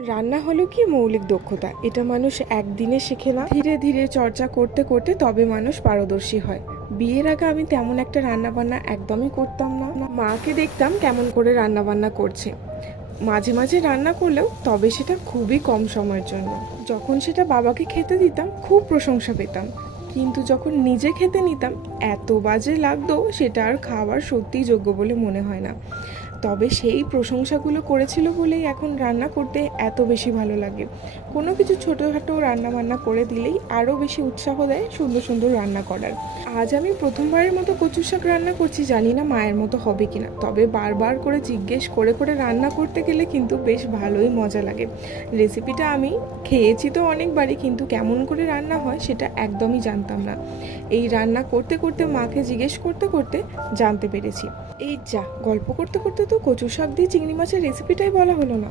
রান্না হলো কি মৌলিক দক্ষতা? এটা মানুষ একদিনে শেখে না। ধীরে ধীরে চর্চা করতে করতে তবে মানুষ পারদর্শী হয়। বিয়ের আগে আমি তেমন একটা রান্না বান্না একদমই করতাম না। মাকে দেখতাম কেমন করে রান্না বান্না করছে। মাঝে মাঝে রান্না করলেও তবে সেটা খুবই কম সময়ের জন্য। যখন সেটা বাবাকে খেতে দিতাম, খুব প্রশংসা পেতাম। কিন্তু যখন নিজে খেতে নিতাম, এত বাজে লাগতো সেটা আর খাওয়ার সত্যিই যোগ্য বলে মনে হয় না। তবে সেই প্রশংসাগুলো করেছিল বলেই এখন রান্না করতে এত বেশি ভালো লাগে। কোনো কিছু ছোটোখাটো রান্না বান্না করে দিলেই আরও বেশি উৎসাহ দেয় সুন্দর সুন্দর রান্না করার। আজ আমি প্রথমবারের মতো কচু শাক রান্না করছি, জানি না মায়ের মতো হবে কিনা। তবে বারবার করে জিজ্ঞেস করে করে রান্না করতে গেলে কিন্তু বেশ ভালোই মজা লাগে। রেসিপিটা আমি খেয়েছি তো অনেকবারই, কিন্তু কেমন করে রান্না হয় সেটা একদমই জানতাম না। এই রান্না করতে করতে মাকে জিজ্ঞেস করতে করতে জানতে পেরেছি। এই যা, গল্প করতে করতে তো কচু শাক দিয়ে চিংড়ি মাছের রেসিপিটাই বলা হলো না।